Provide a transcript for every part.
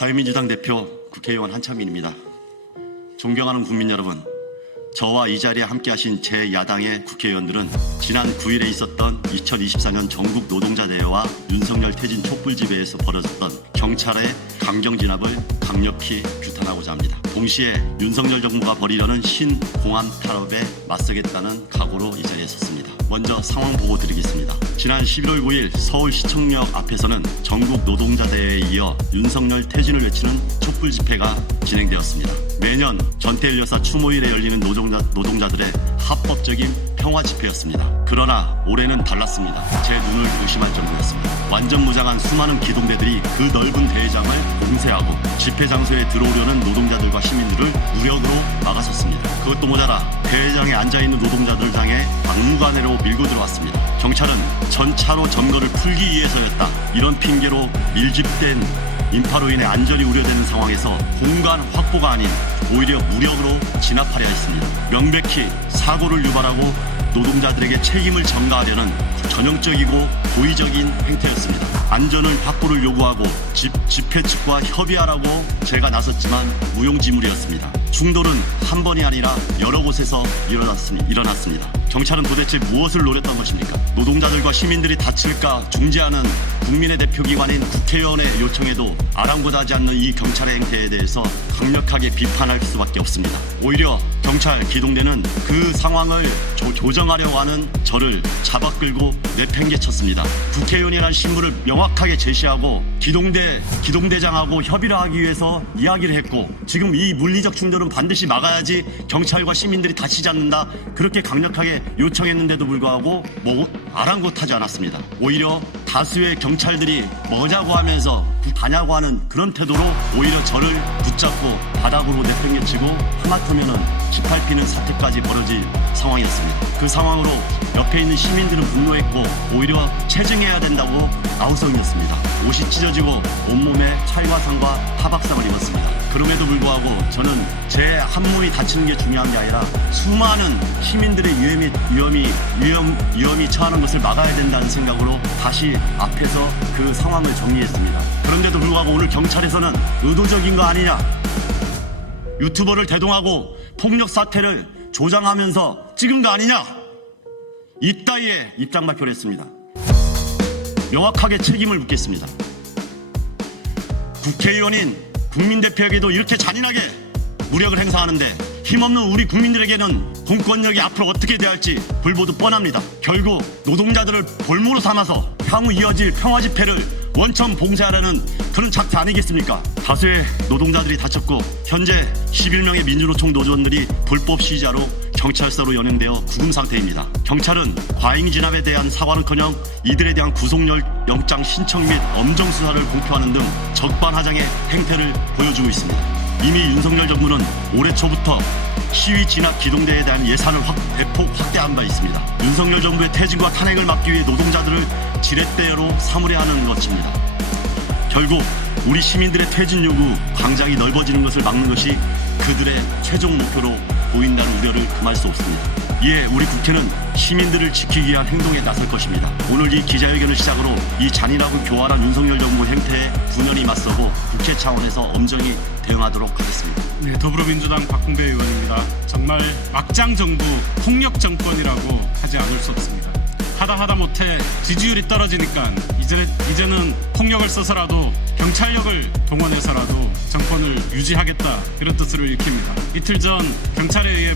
사회민주당 대표 국회의원 한창민입니다. 존경하는 국민 여러분, 저와 이 자리에 함께하신 제 야당의 국회의원들은 지난 9일에 있었던 2024년 전국 노동자대회와 윤석열 퇴진 촛불집회에서 벌어졌던 경찰의 강경 진압을 강력히 규탄하고자 합니다. 동시에 윤석열 정부가 벌이려는 신공안 탄압에 맞서겠다는 각오로 이 자리에 섰습니다. 먼저 상황 보고 드리겠습니다. 지난 11월 9일 서울시청역 앞에서는 전국 노동자대회에 이어 윤석열 퇴진을 외치는 촛불 집회가 진행되었습니다. 매년 전태일 여사 추모일에 열리는 노동자들의 합법적인 평화 집회였습니다. 그러나 올해는 달랐습니다. 제 눈을 의심할 정도였습니다. 완전 무장한 수많은 기동대들이 그 넓은 대회장을 봉쇄하고 집회 장소에 들어오려는 노동자들과 시민들을 무력으로 막아섰습니다. 그것도 모자라 대회장에 앉아있는 노동자들 향해 막무가내로 밀고 들어왔습니다. 경찰은 전차로 점거를 풀기 위해서였다, 이런 핑계로 밀집된 인파로 인해 안전이 우려되는 상황에서 공간 확보가 아닌 오히려 무력으로 진압하려 했습니다. 명백히 사고를 유발하고 노동자들에게 책임을 전가하려는 전형적이고 고의적인 행태였습니다. 안전을 확보를 요구하고 집회 측과 협의하라고 제가 나섰지만 무용지물이었습니다. 충돌은 한 번이 아니라 여러 곳에서 일어났습니다. 경찰은 도대체 무엇을 노렸던 것입니까? 노동자들과 시민들이 다칠까 중재하는 국민의 대표기관인 국회의원의 요청에도 아랑곳하지 않는 이 경찰의 행태에 대해서 강력하게 비판할 수밖에 없습니다. 오히려 경찰 기동대는 그 상황을 조정하려고 하는 저를 잡아 끌고 내팽개쳤습니다. 국회의원이라는 신분을 명확하게 제시하고 기동대장하고 협의를 하기 위해서 이야기를 했고, 지금 이 물리적 충돌은 반드시 막아야지 경찰과 시민들이 다치지 않는다, 그렇게 강력하게 요청했는데도 불구하고 아랑곳하지 않았습니다. 오히려 다수의 경찰들이 뭐냐고 하면서 가냐고 하는 그런 태도로 오히려 저를 붙잡고 바닥으로 내팽개치고 하마터면은 짓밟히는 사태까지 벌어질 상황이었습니다. 그 상황으로 옆에 있는 시민들은 분노했고 오히려 체증해야 된다고 아우성이었습니다. 옷이 찢어지고 온몸에 차이화상과 타박상을 입었습니다. 그럼에도 불구하고 저는 제 한 몸이 다치는 게 중요한 게 아니라 수많은 시민들의 위험이 처하는 것을 막아야 된다는 생각으로 다시 앞에서 그 상황을 정리했습니다. 그런데도 불구하고 오늘 경찰에서는 의도적인 거 아니냐, 유튜버를 대동하고 폭력 사태를 조장하면서 찍은 거 아니냐, 이따위에 입장 발표를 했습니다. 명확하게 책임을 묻겠습니다. 국회의원인 국민대표에게도 이렇게 잔인하게 무력을 행사하는데 힘없는 우리 국민들에게는 공권력이 앞으로 어떻게 대할지 불보듯 뻔합니다. 결국 노동자들을 볼모로 삼아서 향후 이어질 평화 집회를 원천 봉쇄하려는 그런 작태 아니겠습니까? 다수의 노동자들이 다쳤고 현재 11명의 민주노총 노조원들이 불법 시위자로 경찰서로 연행되어 구금 상태입니다. 경찰은 과잉 진압에 대한 사과는커녕 이들에 대한 구속영장 신청 및 엄정 수사를 공표하는 등 적반하장의 행태를 보여주고 있습니다. 이미 윤석열 정부는 올해 초부터 시위 진압 기동대에 대한 예산을 대폭 확대한 바 있습니다. 윤석열 정부의 퇴진과 탄핵을 막기 위해 노동자들을 지렛대로 삼으려 하는 것입니다. 결국 우리 시민들의 퇴진 요구 광장이 넓어지는 것을 막는 것이 그들의 최종 목표로 보인다는 우려를 금할 수 없습니다. 이에 우리 국회는 시민들을 지키기 위한 행동에 나설 것입니다. 오늘 이 기자회견을 시작으로 이 잔인하고 교활한 윤석열 정부 행태에 분연히 맞서고 국회 차원에서 엄정히 대응하도록 하겠습니다. 네, 더불어민주당 박홍배 의원입니다. 정말 막장 정부, 폭력 정권이라고 하지 않을 수 없습니다. 하다 못해 지지율이 떨어지니까 이제는 폭력을 써서라도 경찰력을 동원해서라도 정권을 유지하겠다, 이런 뜻을 읽힙니다. 이틀 전 경찰에 의해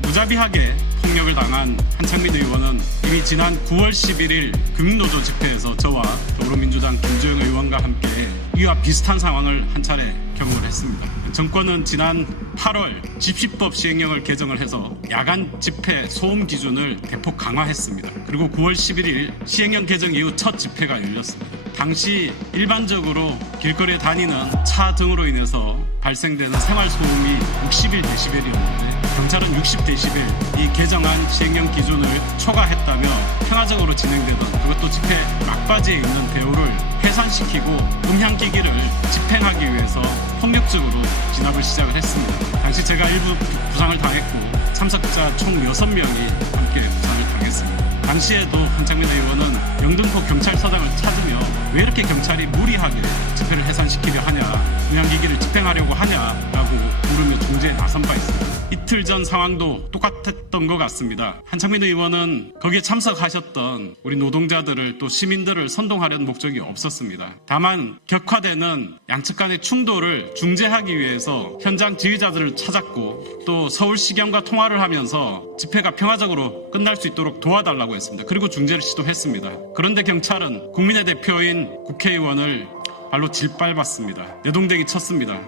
무자비하게 폭력을 당한 한창민 의원은 이미 지난 9월 11일 금융노조 집회에서 저와 더불어민주당 김주영 의원과 함께 이와 비슷한 상황을 한 차례 경험을 했습니다. 정권은 지난 8월 집시법 시행령을 개정을 해서 야간 집회 소음 기준을 대폭 강화했습니다. 그리고 9월 11일 시행령 개정 이후 첫 집회가 열렸습니다. 당시 일반적으로 길거리에 다니는 차 등으로 인해서 발생되는 생활소음이 61dB였는데 경찰은 60dB 이 개정안 시행령 기준을 초과했다며 평화적으로 진행되던, 그것도 집회 막바지에 있는 대우를 해산시키고 음향기기를 집행하기 위해서 폭력적으로 진압을 시작을 했습니다. 당시 제가 일부 부상을 당했고 참석자 총 6명이 함께 부상을 당했습니다. 당시에도 한창민 의원은 영등포 경찰서장을 찾으며 왜 이렇게 경찰이 무리하게 집회를 해산시키려 하냐, 중량기기를 집행하려고 하냐라고 물으며 중재에 나선 바 있습니다. 이틀 전 상황도 똑같았던 것 같습니다. 한창민 의원은 거기에 참석하셨던 우리 노동자들을 또 시민들을 선동하려는 목적이 없었습니다. 다만 격화되는 양측 간의 충돌을 중재하기 위해서 현장 지휘자들을 찾았고 또 서울시경과 통화를 하면서 집회가 평화적으로 끝날 수 있도록 도와달라고 했습니다. 그리고 중재를 시도했습니다. 그런데 경찰은 국민의 대표인 국회의원을 발로 짓밟았습니다. 내동댕이 쳤습니다.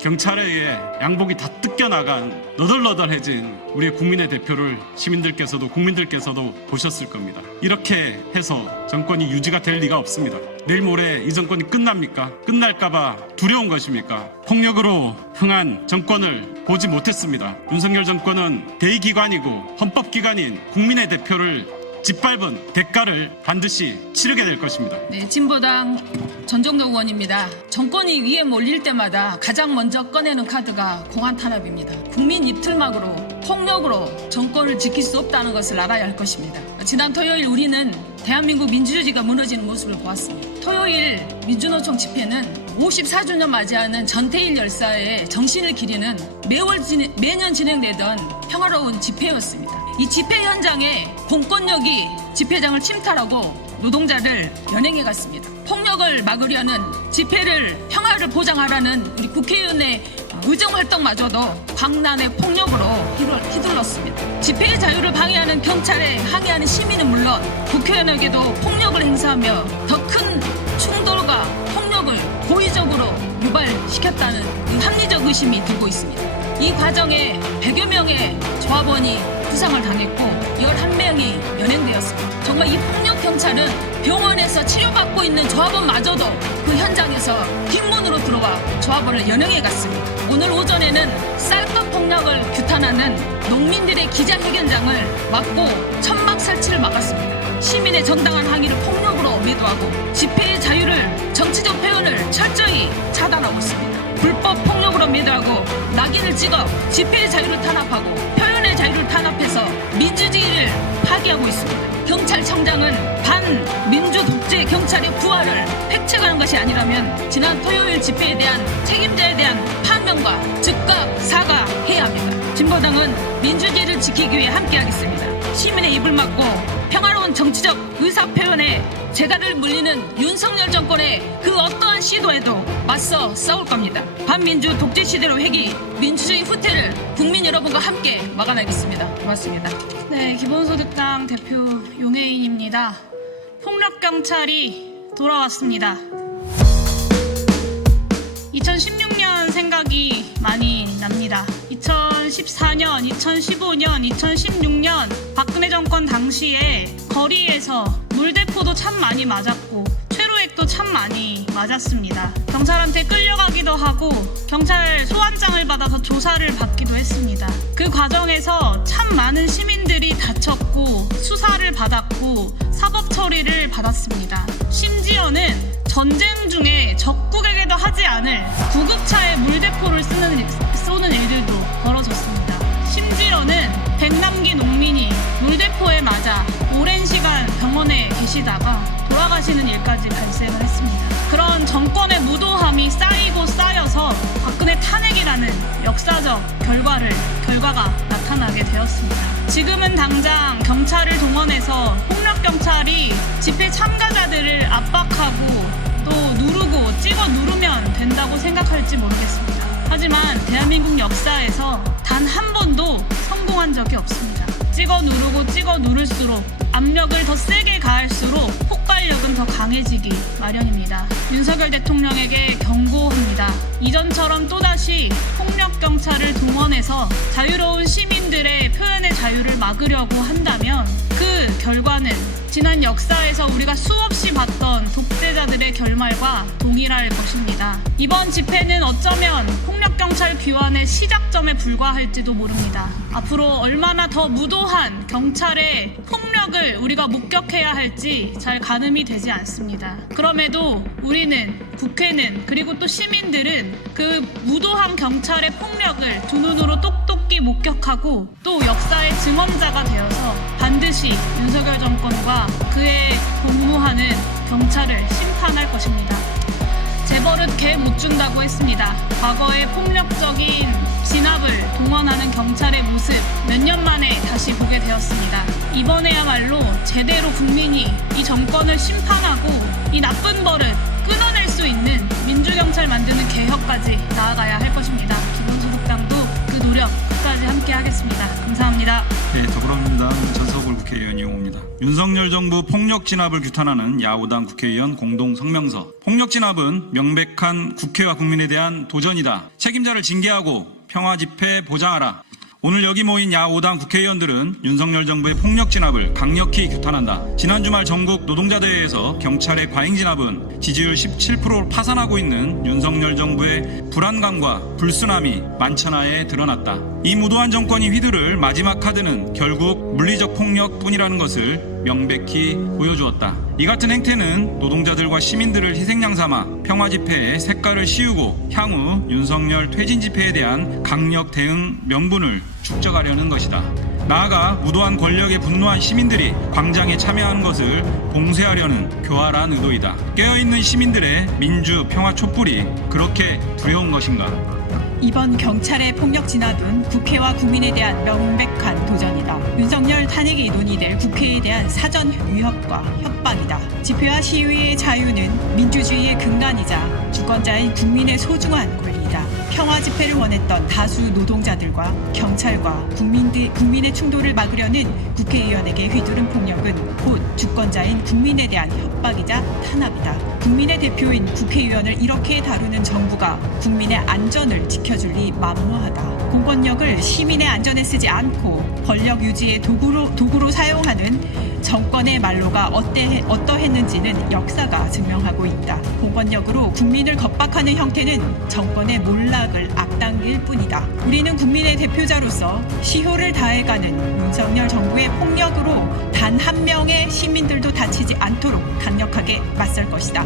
경찰에 의해 양복이 다 뜯겨나간 너덜너덜해진 우리의 국민의 대표를 시민들께서도 국민들께서도 보셨을 겁니다. 이렇게 해서 정권이 유지가 될 리가 없습니다. 내일 모레 이 정권이 끝납니까? 끝날까봐 두려운 것입니까? 폭력으로 흥한 정권을 보지 못했습니다. 윤석열 정권은 대의기관이고 헌법기관인 국민의 대표를 짓밟은 대가를 반드시 치르게 될 것입니다. 네, 진보당 전종덕 의원입니다. 정권이 위에 몰릴 때마다 가장 먼저 꺼내는 카드가 공안 탄압입니다. 국민 입틀막으로 폭력으로 정권을 지킬 수 없다는 것을 알아야 할 것입니다. 지난 토요일 우리는 대한민국 민주주의가 무너지는 모습을 보았습니다. 토요일 민주노총 집회는 54주년 맞이하는 전태일 열사의 정신을 기리는 매년 진행되던 평화로운 집회였습니다. 이 집회 현장에 공권력이 집회장을 침탈하고 노동자를 연행해 갔습니다. 폭력을 막으려는 집회를 평화를 보장하라는 우리 국회의원의 의정활동마저도 광란의 폭력으로 휘둘렀습니다. 집회의 자유를 방해하는 경찰에 항의하는 시민은 물론 국회의원에게도 폭력을 행사하며 더 큰 충돌과 폭력을 고의적으로 유발시켰다는 합리적 의심이 들고 있습니다. 이 과정에 100여 명의 조합원이 부상을 당했고 11명이 연행되었습니다. 정말 이 폭력 경찰은 병원에서 치료받고 있는 조합원마저도 그 현장에서 뒷문으로 들어와 조합원을 연행해 갔습니다. 오늘 오전에는 쌀떡 폭력을 규탄하는 농민들의 기자회견장을 막고 천막 설치를 막았습니다. 시민의 정당한 항의를 폭력으로 매도하고 집회의 자유를 정치적 표현을 철저히 차단하고 있습니다. 불법 폭력으로 매도하고 낙인을 찍어 집회의 자유를 탄압하고 표현의 자유를 탄압해서 민주주의를 파괴하고 있습니다. 경찰청장은 반민주 독재 경찰의 부활을 획책하는 것이 아니라면 지난 토요일 집회에 대한 책임자에 대한 판명과 즉각 사과해야 합니다. 진보당은 민주주의를 지키기 위해 함께하겠습니다. 시민의 입을 막고 평화로운 정치적 의사표현에 재단을 물리는 윤석열 정권의 그 어떠한 시도에도 맞서 싸울 겁니다. 반민주 독재 시대로 회귀, 민주주의 후퇴를 국민 여러분과 함께 막아내겠습니다. 고맙습니다. 네, 기본소득당 대표 용혜인입니다. 폭력경찰이 돌아왔습니다. 2016년 생각이 많이 납니다. 2014년, 2015년, 2016년 박근혜 정권 당시에 거리에서 물대포도 참 많이 맞았고 퇴로액도 참 많이 맞았습니다. 경찰한테 끌려가기도 하고 경찰 소환장을 받아서 조사를 받기도 했습니다. 그 과정에서 참 많은 시민들이 다쳤고 수사를 받았고 사법 처리를 받았습니다. 심지어는 전쟁 중에 적국에게도 하지 않을 구급차에 물대포를 쏘는 일들도 벌어졌습니다. 심지어는 백남기 농민이 물대포에 맞아 오랜 시간 병원에 계시다가 돌아가시는 일까지 발생을 했습니다. 그런 정권의 무도함이 쌓이고 쌓여서 박근혜 탄핵이라는 역사적 결과가 나타나게 되었습니다. 지금은 당장 경찰을 동원해서 폭력경찰이 집회 참가자들을 압박하고 또 누르고 찍어 누르면 된다고 생각할지 모르겠습니다. 하지만 대한민국 역사에서 단 한 번도 성공한 적이 없습니다. 찍어 누를수록 압력을 더 세게 가할수록 폭발력은 더 강해지기 마련입니다. 윤석열 대통령에게 경고합니다. 이전처럼 또다시 폭력경찰을 동원해서 자유로운 시민들의 표현의 자유를 막으려고 한다면 그 결과는 지난 역사에서 우리가 수없이 봤던 독재자들의 결말과 동일할 것입니다. 이번 집회는 어쩌면 폭력경찰 귀환의 시작점에 불과할지도 모릅니다. 앞으로 얼마나 더 무도한 경찰의 폭력을 우리가 목격해야 할지 잘 가늠이 되지 않습니다. 그럼에도 우리는, 국회는, 그리고 또 시민들은 그 무도한 경찰의 폭력을 두 눈으로 똑똑히 목격하고 또 역사의 증언자가 되어서 반드시 윤석열 정권과 그의 복무하는 경찰을 심판할 것입니다. 재벌 버릇 개 못 준다고 했습니다. 과거의 폭력적인 진압을 동원하는 경찰의 모습 몇 년 만에 다시 보게 되었습니다. 이번에야말로 제대로 국민이 이 정권을 심판하고 이 나쁜 버릇 끊어낼 수 있는 민주경찰 만드는 개혁까지 나아가야 할 것입니다. 기본소득당도 그 노력 끝까지 함께 하겠습니다. 감사합니다. 네, 더불어민주당 전석울 국회의원 이용호입니다. 윤석열 정부 폭력 진압을 규탄하는 야오당 국회의원 공동 성명서. 폭력 진압은 명백한 국회와 국민에 대한 도전이다. 책임자를 징계하고 평화 집회 보장하라. 오늘 여기 모인 야오당 국회의원들은 윤석열 정부의 폭력 진압을 강력히 규탄한다. 지난 주말 전국 노동자대회에서 경찰의 과잉 진압은 지지율 17%를 파산하고 있는 윤석열 정부의 불안감과 불순함이 만천하에 드러났다. 이 무도한 정권이 휘두를 마지막 카드는 결국 물리적 폭력뿐이라는 것을 명백히 보여주었다. 이 같은 행태는 노동자들과 시민들을 희생양 삼아 평화 집회에 색깔을 씌우고 향후 윤석열 퇴진 집회에 대한 강력 대응 명분을 축적하려는 것이다. 나아가 무도한 권력에 분노한 시민들이 광장에 참여하는 것을 봉쇄하려는 교활한 의도이다. 깨어있는 시민들의 민주 평화 촛불이 그렇게 두려운 것인가? 이번 경찰의 폭력 진압은 국회와 국민에 대한 명백한 도전이다. 윤석열 탄핵이 논의될 국회에 대한 사전 위협과 협박이다. 집회와 시위의 자유는 민주주의의 근간이자 주권자인 국민의 소중한 권리이다. 평화 집회를 원했던 다수 노동자들과 경찰과 국민의 충돌을 막으려는 국회의원에게 휘두른 폭력은 곧 주권자인 국민에 대한 협박이자 탄압이다. 국민의 대표인 국회의원을 이렇게 다루는 정부가 국민의 안전을 지켜줄 리 만무하다. 공권력을 시민의 안전에 쓰지 않고 권력 유지의 도구로 사용하는 정권의 말로가 어떠했는지는 역사가 증명하고 있다. 공권력으로 국민을 겁박하는 형태는 정권의 몰락을 앞당길 뿐이다. 우리는 국민의 대표자로서 시효를 다해가는 윤석열 정부의 폭력으로 단 한 명의 시민들도 다치지 않도록 강력하게 맞설 것이다.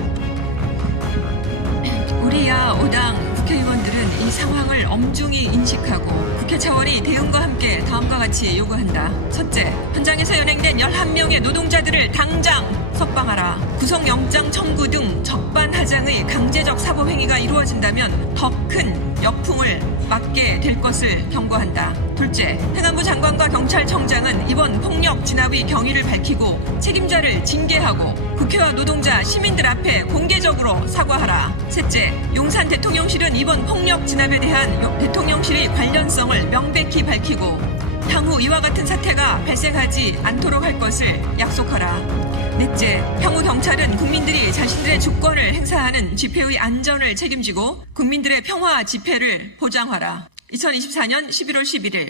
우리 야오당 국회의원들은 이 상황을 엄중히 인식하고 국회 차원이 대응과 함께 다음과 같이 요구한다. 첫째, 현장에서 연행된 11명의 노동자들을 당장 석방하라. 구속영장 청구 등 적반하장의 강제적 사법행위가 이루어진다면 더 큰 역풍을 맞게 될 것을 경고한다. 둘째, 행안부 장관과 경찰청장은 이번 폭력 진압의 경위를 밝히고 책임자를 징계하고 국회와 노동자, 시민들 앞에 공개적으로 사과하라. 셋째, 용산 대통령실은 이번 폭력 진압에 대한 대통령실의 관련성을 명백히 밝히고 향후 이와 같은 사태가 발생하지 않도록 할 것을 약속하라. 넷째, 향후 경찰은 국민들이 자신들의 주권을 행사하는 집회의 안전을 책임지고 국민들의 평화 집회를 보장하라. 2024년 11월 11일